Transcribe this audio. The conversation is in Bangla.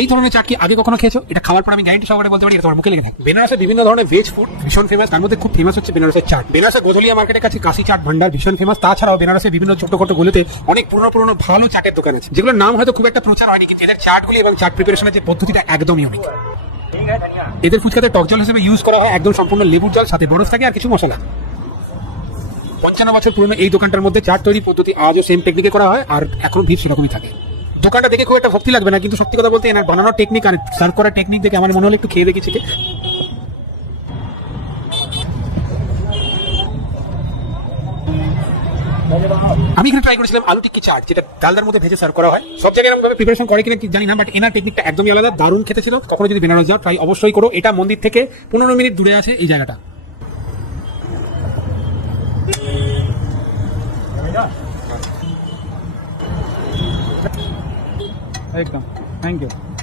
এই ধরনের চাট কি আগে কখনো খেয়েছো? এটা খাওয়ার পর আমি গ্যারান্টি সহকারে বলতে পারি এটা তোমার মুখে লেগে থাকে। বেনারসে বিভিন্ন ধরনের ভেজ ফুড ভীষণ ফেমাস, তার মধ্যে খুব ফেমাস হচ্ছে বেনারসের চাট। বেনারসের গোধলিয়া মার্কেটের কাছে কাশি চাট ভান্ডার ভীষণ ফেমাস। তাছাড়াও বেনারসের বিভিন্ন ছোটখাটো গলিতে অনেক পুরনো ভালো চাটের দোকান আছে, যেগুলোর নাম হয়তো খুব একটা প্রচার হয়নি, কিন্তু এদের চাটগুলি এবং চাট প্রিপারেশনের যে পদ্ধতিটা একদম ইউনিক। এদের ফুচকাতে টক জল হিসেবে ইউজ করা হয় একদম সম্পূর্ণ লেবুর জল, সাথে বরফ থাকে আর কিছু মশলা। 55 বছর পুরনো এই দোকানটার মধ্যে চাট তৈরি পদ্ধতি আজও সেম টেকনিকে করা হয়, আর এখনো ভিড় সেরকমই থাকে। দোকানটা দেখে খুব একটা ভক্তি লাগবে না, কিন্তু সত্যি কথা বলতে এনার বানানোর টেকনিক আর সার্ভ করার টেকনিক দেখে আমার মনে হলো একটু খেয়ে দেখেছি। আমি এখানে ট্রাই করেছিলাম আলু টিক্কি চাট, যেটা ডালদার মধ্যে ভেজে সার্ভ করা হয়। সব জায়গায় এরকম ভাবে প্রিপারেশন করে কিনা জানি না, বাট এনার টেকনিকটা একদমই আলাদা, দারুণ খেতে ছিল। কখনো যদি বেনারস যাও ট্রাই অবশ্যই করো। এটা মন্দির থেকে 15 মিনিট দূরে আছে এই জায়গাটা। একদম থ্যাংক ইউ।